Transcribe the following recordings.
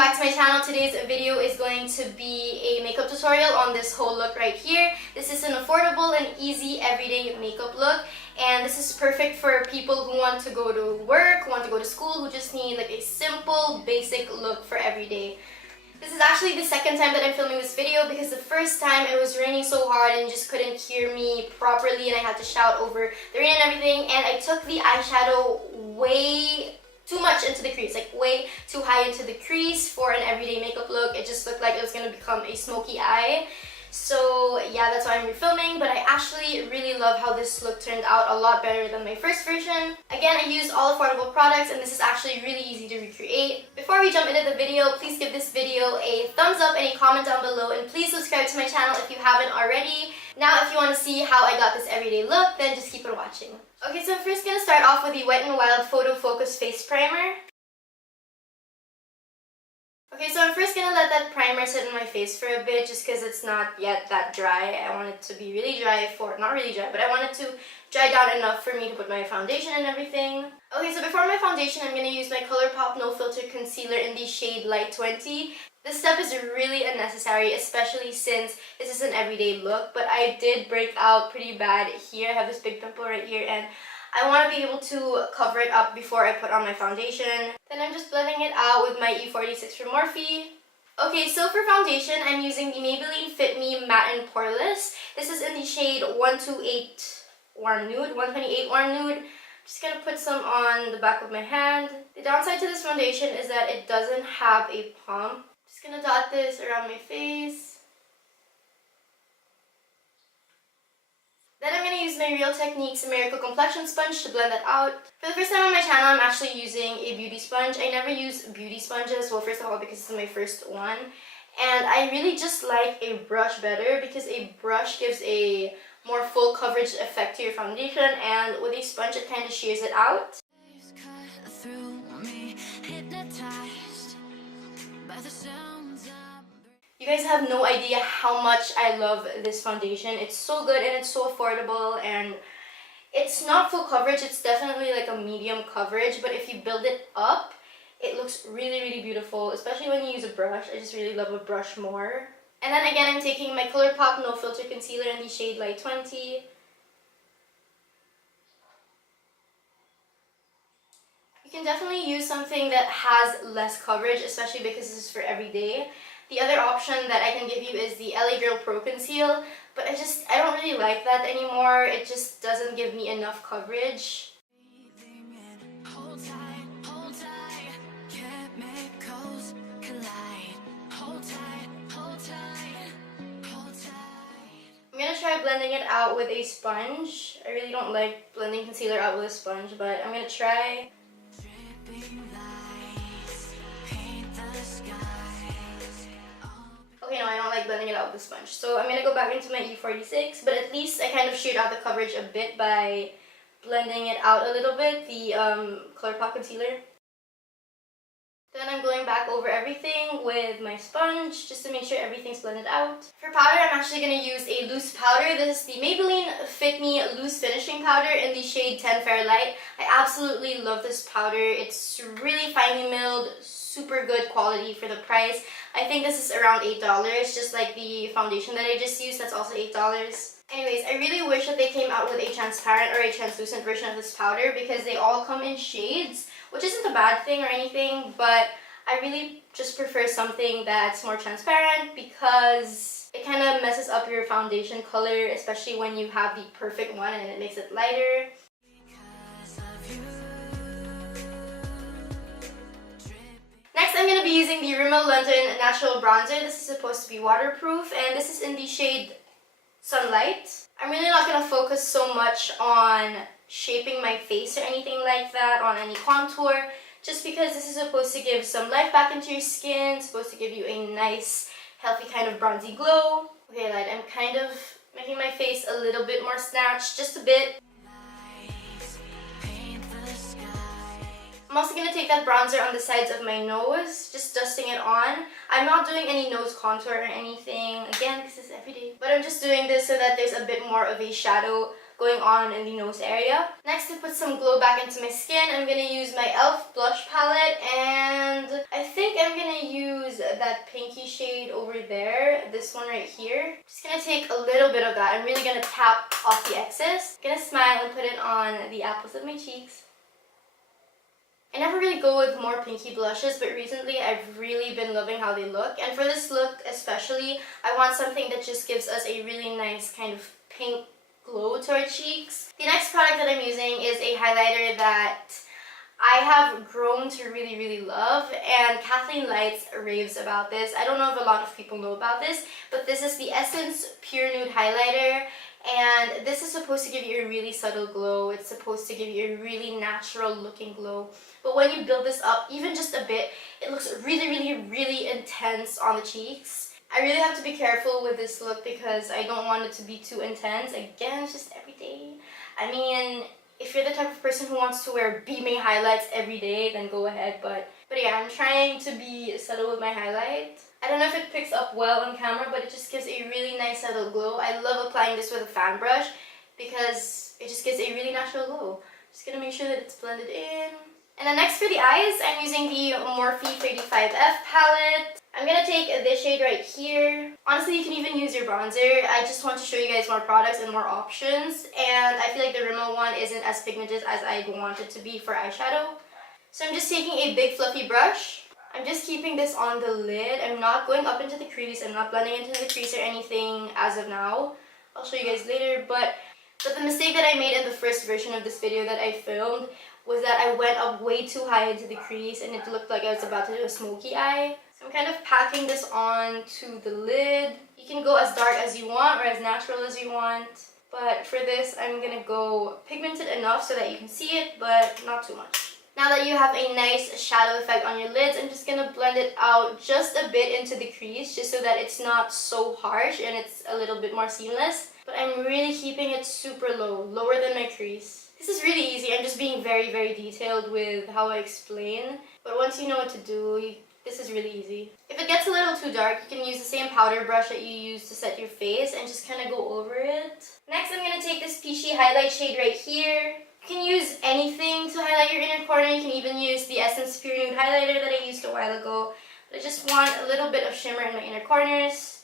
back to my channel. Today's video is going to be a makeup tutorial on this whole look right here. This is an affordable and easy everyday makeup look, and this is perfect for people who want to go to work, who want to go to school, who just need like a simple basic look for every day. This is actually the second time that I'm filming this video because the first time it was raining so hard and you just couldn't hear me properly and I had to shout over the rain and everything, and I took the eyeshadow way too much into the crease, like way too high into the crease for an everyday makeup look. It just looked like it was going to become a smoky eye. So yeah, that's why I'm refilming, but I actually really love how this look turned out, a lot better than my first version. Again, I used all affordable products and this is actually really easy to recreate. Before we jump into the video, please give this video a thumbs up and a comment down below, and please subscribe to my channel if you haven't already. Now if you want to see how I got this everyday look, then just keep on watching. Okay, so I'm first going to start off with the Wet n Wild Photo Focus Face Primer. Okay, so I'm first gonna let that primer sit on my face for a bit just because it's not yet that dry. I want it to be really dry not really dry, but I want it to dry down enough for me to put my foundation and everything. Okay, so before my foundation, I'm gonna use my Colourpop No Filter Concealer in the shade Light 20. This step is really unnecessary, especially since this is an everyday look, but I did break out pretty bad here. I have this big pimple right here and I want to be able to cover it up before I put on my foundation. Then I'm just blending it out with my E46 from Morphe. Okay, so for foundation, I'm using the Maybelline Fit Me Matte and Poreless. This is in the shade 128 Warm Nude, 128 Warm Nude. I'm just going to put some on the back of my hand. The downside to this foundation is that it doesn't have a pump. Just going to dot this around my face. Then I'm going to use my Real Techniques Miracle Complexion Sponge to blend that out. For the first time on my channel, I'm actually using a beauty sponge. I never use beauty sponges, well, first of all, because this is my first one. And I really just like a brush better because a brush gives a more full coverage effect to your foundation, and with a sponge, it kind of shears it out. You guys have no idea how much I love this foundation. It's so good and it's so affordable, and it's not full coverage. It's definitely like a medium coverage, but if you build it up, it looks really, really beautiful, especially when you use a brush. I just really love a brush more. And then again, I'm taking my Colourpop No Filter Concealer in the shade Light 20. You can definitely use something that has less coverage, especially because this is for every day. The other option that I can give you is the LA Girl Pro Conceal, but I don't really like that anymore. It just doesn't give me enough coverage. I'm gonna try blending it out with a sponge. I really don't like blending concealer out with a sponge, but I'm gonna try. Okay, no, I don't like blending it out with the sponge. So I'm going to go back into my E46, but at least I kind of sheared out the coverage a bit by blending it out a little bit, the Colourpop concealer. Then I'm going back over everything with my sponge just to make sure everything's blended out. For powder, I'm actually going to use a loose powder. This is the Maybelline Fit Me Loose Finishing Powder in the shade 10 Fair Light. I absolutely love this powder. It's really finely milled, super good quality for the price. I think this is around $8, just like the foundation that I just used, that's also $8. Anyways, I really wish that they came out with a transparent or a translucent version of this powder because they all come in shades, which isn't a bad thing or anything, but I really just prefer something that's more transparent because it kind of messes up your foundation color, especially when you have the perfect one and it makes it lighter. Next, I'm going to be using the Rimmel London Natural Bronzer. This is supposed to be waterproof, and this is in the shade Sunlight. I'm really not going to focus so much on shaping my face or anything like that, on any contour, just because this is supposed to give some life back into your skin, supposed to give you a nice, healthy kind of bronzy glow. Okay, like I'm kind of making my face a little bit more snatched, just a bit. I'm also going to take that bronzer on the sides of my nose, just dusting it on. I'm not doing any nose contour or anything, again, because it's everyday. But I'm just doing this so that there's a bit more of a shadow going on in the nose area. Next, to put some glow back into my skin, I'm going to use my e.l.f. blush palette, and I think I'm going to use that pinky shade over there, this one right here. Just gonna take a little bit of that. I'm really gonna tap off the excess. Gonna smile and put it on the apples of my cheeks. I never really go with more pinky blushes, but recently I've really been loving how they look. And for this look especially, I want something that just gives us a really nice kind of pink glow to our cheeks. The next product that I'm using is a highlighter that I have grown to really love, and Kathleen Lights raves about this. I don't know if a lot of people know about this, but this is the Essence Pure Nude Highlighter, and this is supposed to give you a really subtle glow. It's supposed to give you a really natural looking glow. But when you build this up even just a bit, it looks really intense on the cheeks. I really have to be careful with this look because I don't want it to be too intense. Again, it's just every day. I mean, if you're the type of person who wants to wear beaming highlights every day, then go ahead. But yeah, I'm trying to be subtle with my highlight. I don't know if it picks up well on camera, but it just gives a really nice subtle glow. I love applying this with a fan brush because it just gives a really natural glow. Just gonna make sure that it's blended in. And then next for the eyes, I'm using the Morphe 35F palette. I'm gonna take this shade right here. Honestly, you can even use your bronzer. I just want to show you guys more products and more options. And I feel like the Rimmel one isn't as pigmented as I want it to be for eyeshadow. So I'm just taking a big fluffy brush. I'm just keeping this on the lid. I'm not going up into the crease. I'm not blending into the crease or anything as of now. I'll show you guys later. But the mistake that I made in the first version of this video that I filmed was that I went up way too high into the crease and it looked like I was about to do a smoky eye. So I'm kind of packing this on to the lid. You can go as dark as you want or as natural as you want. But for this, I'm gonna go pigmented enough so that you can see it, but not too much. Now that you have a nice shadow effect on your lids, I'm just gonna blend it out just a bit into the crease, just so that it's not so harsh and it's a little bit more seamless. But I'm really keeping it super low, lower than my crease. This is really easy. I'm just being very detailed with how I explain. But once you know what to do, this is really easy. If it gets a little too dark, you can use the same powder brush that you use to set your face and just kind of go over it. Next, I'm going to take this peachy highlight shade right here. You can use anything to highlight your inner corner. You can even use the Essence Pure Nude highlighter that I used a while ago. But I just want a little bit of shimmer in my inner corners.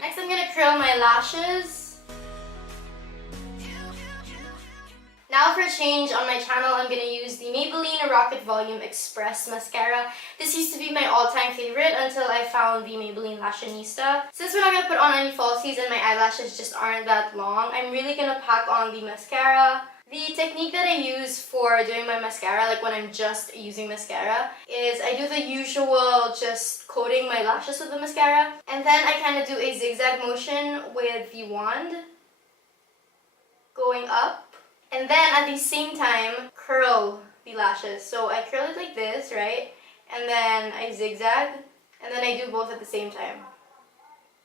Next, I'm going to curl my lashes. Now for a change on my channel, I'm going to use the Maybelline Rocket Volume Express Mascara. This used to be my all-time favorite until I found the Maybelline Lashionista. Since we're not going to put on any falsies and my eyelashes just aren't that long, I'm really going to pack on the mascara. The technique that I use for doing my mascara, like when I'm just using mascara, is I do the usual just coating my lashes with the mascara. And then I kind of do a zigzag motion with the wand going up. And then at the same time, curl the lashes. So I curl it like this, right? And then I zigzag. And then I do both at the same time.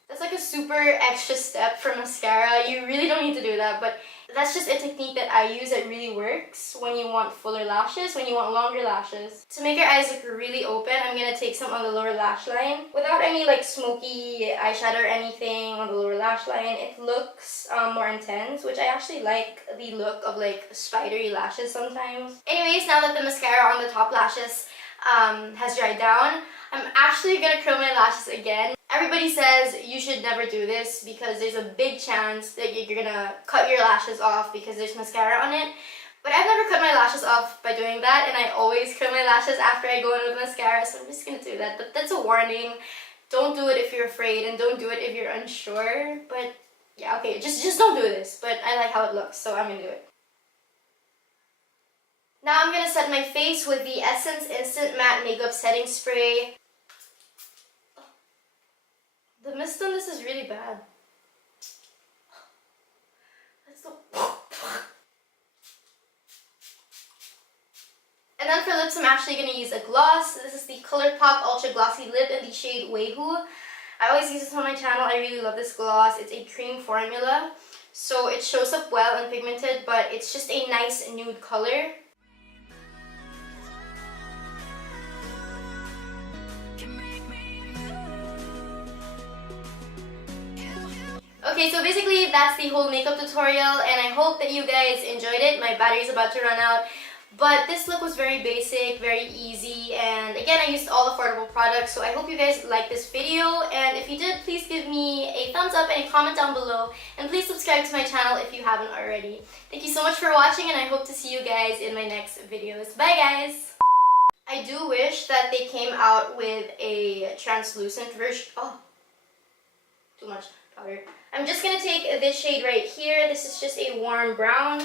That's like a super extra step for mascara. You really don't need to do that, but that's just a technique that I use that really works when you want fuller lashes, when you want longer lashes. To make your eyes look really open, I'm going to take some on the lower lash line. Without any like smoky eyeshadow or anything on the lower lash line, it looks more intense, which I actually like the look of like spidery lashes sometimes. Anyways, now that the mascara on the top lashes has dried down, I'm actually going to curl my lashes again. Everybody says you should never do this because there's a big chance that you're gonna cut your lashes off because there's mascara on it. But I've never cut my lashes off by doing that, and I always curl my lashes after I go in with mascara, so I'm just gonna do that. But that's a warning. Don't do it if you're afraid, and don't do it if you're unsure. But yeah, okay, just don't do this. But I like how it looks, so I'm gonna do it. Now I'm gonna set my face with the Essence Instant Matte Makeup Setting Spray. The mist on this is really bad. That's so... And then for lips, I'm actually going to use a gloss. This is the Colourpop Ultra Glossy Lip in the shade Weho. I always use this on my channel. I really love this gloss. It's a cream formula, so it shows up well and pigmented, but it's just a nice nude color. Okay, so basically that's the whole makeup tutorial, and I hope that you guys enjoyed it. My battery's about to run out, But this look was very basic, very easy, and again, I used all affordable products, so I hope you guys liked this video, and if you did, please give me a thumbs up and a comment down below, and please subscribe to my channel if you haven't already. Thank you so much for watching, and I hope to see you guys in my next videos. Bye guys! I do wish that they came out with a translucent version. Oh, too much powder. I'm just gonna take this shade right here. This is just a warm brown.